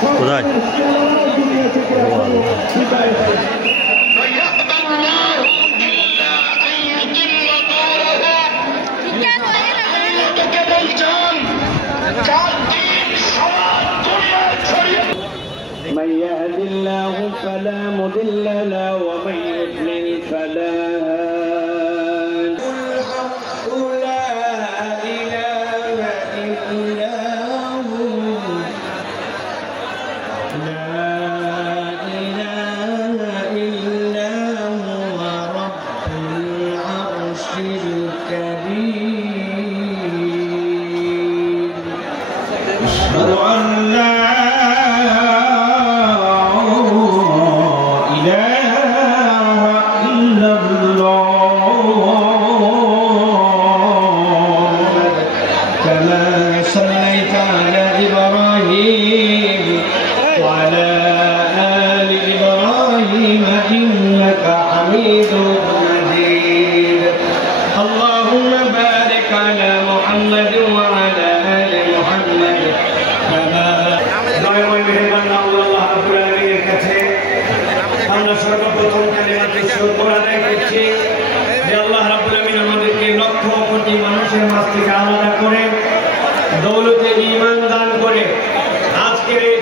কোথায় من يهد الله فلا مضل له ومن يضلل فلا هادي له. لا إله إلا هو لا إله إلا هو رب العرش الكريم. أشهد أن لا মানুষের মাঝ থেকে আলাদা করে দৌলতে ঈমান দান করে আজকের এই